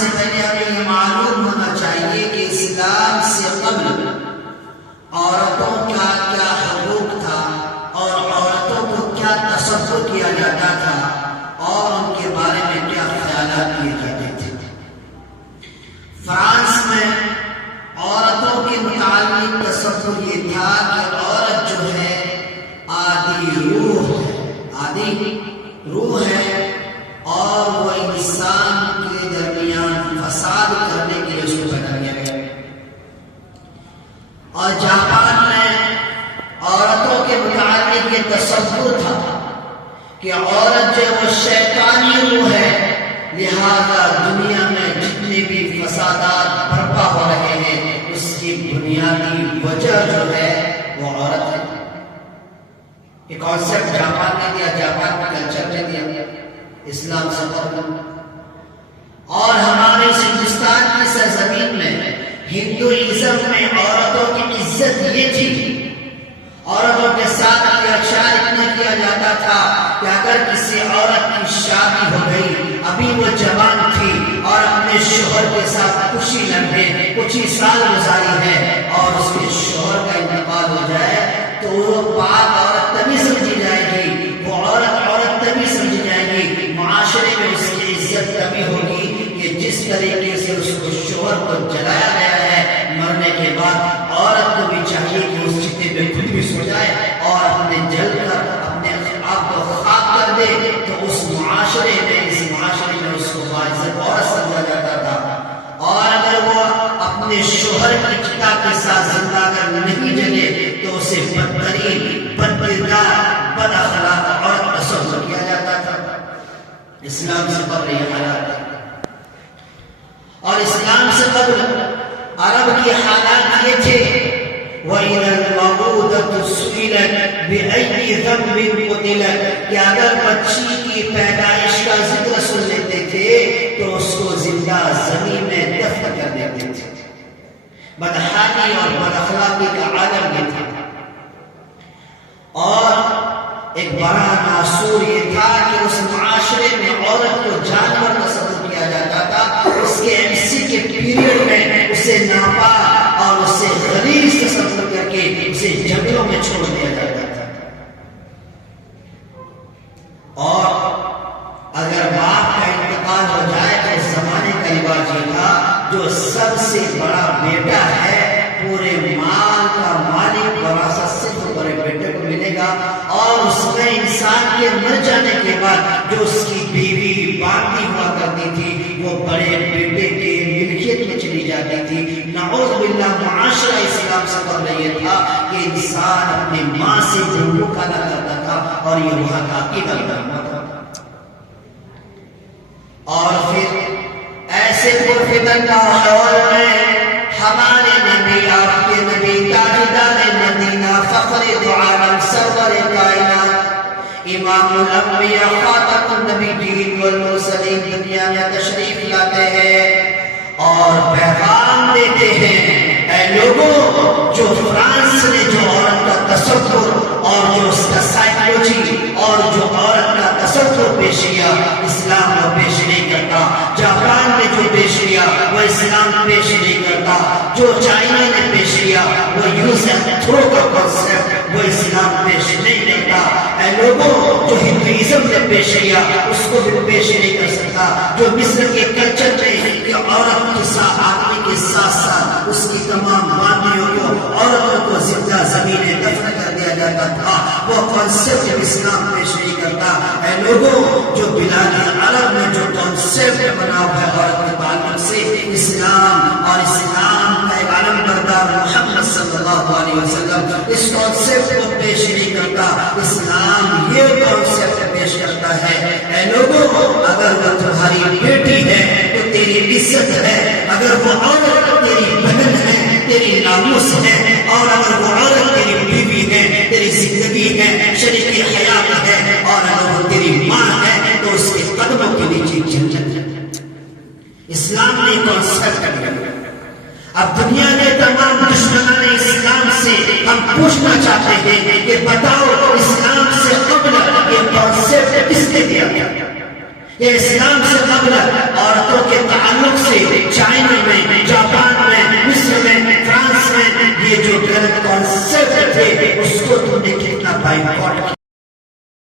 سے پہلے ہمیں یہ معلوم ہونا چاہیے کہ اسلام سے قبل عورتوں کا کیا حقوق تھا اور عورتوں کو کیا تصور کیا جاتا تھا اور ان کے بارے میں کیا خیالات کیے جاتے تھے۔ فرانس میں عورتوں کے متعلق تصور یہ تھا کہ عورت جو ہے آدھی روح ہے اور وہ انسان کے درمیان فساد کرنے کے لیے اس کو پیدا کیا گیا۔ اور جاپان میں عورتوں کے متعلق یہ تصور تھا کہ عورت جو وہ شیطانی روح ہے، لہذا دنیا میں جتنے بھی فسادات برپا ہو رہے ہیں اس کی بنیادی وجہ جو ہے وہ عورت ہے۔ یہ کانسیپٹ جاپان نے دیا، جاپان کے کلچر نے دیا اسلام سے قبل۔ اور ہمارے ہندوستان کی سرزمین میں ہندوازم میں عورتوں کی عزت یہ تھی، عورتوں کے ساتھ اتیاچار اتنا کیا جاتا تھا کہ اگر کسی عورت کی شادی ہو گئی، ابھی وہ جوان تھی اور اپنے شوہر کے ساتھ کچھ ہی لمحے کچھ ہی سال گزاری ہے اور اس کے شوہر کا انتقال ہو جائے تو وہ پاک عورت تبھی سمجھی جائے گی، وہ عورت تبھی سمجھی جائے گی، معاشرے میں اس کی عزت تبھی ہوگی کہ جس طریقے سے اس کو شوہر کو جلایا گیا ہے، مرنے کے بعد عورت کو بھی چاہیے کہ اس چتے پہ خود بھی سو جائے اور اپنے جل کر اپنے آپ کو خاک کر دے، تو اس معاشرے میں اس کو باعزت عورت سمجھا جاتا تھا۔ اور اگر وہ اپنے شوہر کی چتا کے ساتھ زندہ اگر نہیں جلے تو اسے بدترین، بدکردار، بد اخلاق عورت تصور کیا جاتا تھا۔ اسلام سے قبل یہ حالات تھے، اور اسلام سے قبل عرب کی حالات یہ تھے وَإِذَا الْمَوْءُودَةُ سُئِلَتْ بِأَيِّ ذَنبٍ قُتِلَتْ، کہ اگر بچی کی پیدائش کا ذکر سن لیتے تھے تو اس کو زندہ زمین میں دفن کر دیتے تھے۔ بدحالی اور بد اخلاقی کا عالم یہ تھا۔ اور ایک بڑا ناسور یہ تھا کہ اس معاشرے میں عورت کو جانور تصور کیا جاتا تھا، اس کے MC کے پیریڈ میں اسے ناپا اور اسے غلیظ تصور کر کے اسے جنگلوں میں چھوڑ دیا جاتا تھا۔ اور اگر باپ کا انتقال ہو جائے تو اس زمانے کا رواج یہ تھا جو سب سے بڑا بیٹا ہے پورے مال کا مالک وراثت صرف بڑے بیٹے کو ملے گا، اور اس میں انسان کے مر جانے کے بعد جو اس کی بیوی باقی ہوا کرتی تھی وہ بڑے بیٹے کے ملکیت میں چلی جاتی تھی۔ نعوذ باللہ، معاشرہ اسلام سے قبل یہ تھا کہ انسان اپنی ماں سے جنگوں کا نہ کرتا تھا اور یہ وہاں کا عقیدہ کرنا تھا۔ اور پھر ایسے پرفتن ماحول میں ہمارے نبی، آپ کے نبی، تاجدار مدینہ، فخر دو عالم، سرور کائنات، امام الانبیاء، خاتم النبیین والمرسلین دنیا میں تشریف لاتے ہیں اور پیغام دیتے ہیں، اے لوگوں، جو فرانس نے جو عورت کا تصور اور جو اس کا سائیکولوجی اور جو عورت کا تصور پیش کیا، اسلام وہ پیش نہیں کرتا۔ جاپان نے جو پیش کیا وہ اسلام پیش نہیں کرتا۔ جو چائنا نے پیش کیا وہ یوز اینڈ تھرو کا کانسیپٹ وہ اسلام پیش نہیں کرتا۔ اے لوگوں، جو ہندوازم نے پیش کیا اس کو بھی پیش نہیں کر سکتا۔ جو مصر کے کلچر میں کہ عورت کے ساتھ آدمی کے ساتھ ساتھ اس کی تمام باندیوں کو، عورتوں کو زندہ زمین میں دفن کر دیا جاتا تھا، وہ کانسیپٹ اسلام پیش نہیں کرتا۔ اے لوگوں، جو بلاد عرب میں جو کانسیپٹ بنا ہوا ہے عورت کے تعلق سے، اسلام اور اسلام کا ایک علم بردار محمد صلی اللہ علیہ وسلم اس کانسیپٹ کو پیش نہیں کرتا۔ اسلام یہ کانسیپٹ پیش کرتا ہے، اے لوگوں، اگر وہ تمہاری بیٹی ہے تو تیری عزت ہے، اگر وہ عورت تیری بہن ہے تیری ناموس ہے، اور اگر وہ عورت تیری بیوی ہے تیری زندگی ہے، شریک حیات ہے، اور اگر وہ تیری ماں ہے تو اس کے قدموں کے نیچے جنت ہے۔ اسلام نے کانسیپٹ دیا۔ اب دنیا کے تمام دشمنان اسلام سے ہم پوچھنا چاہتے ہیں کہ بتاؤ، اسلام سے قبل یہ کانسیپٹ کس نے دیا؟ یہ اسلام سے قبل عورتوں کے تعلق سے کانسیپٹ تھے اس کو تم نے کتنا بائیکاٹ کیا.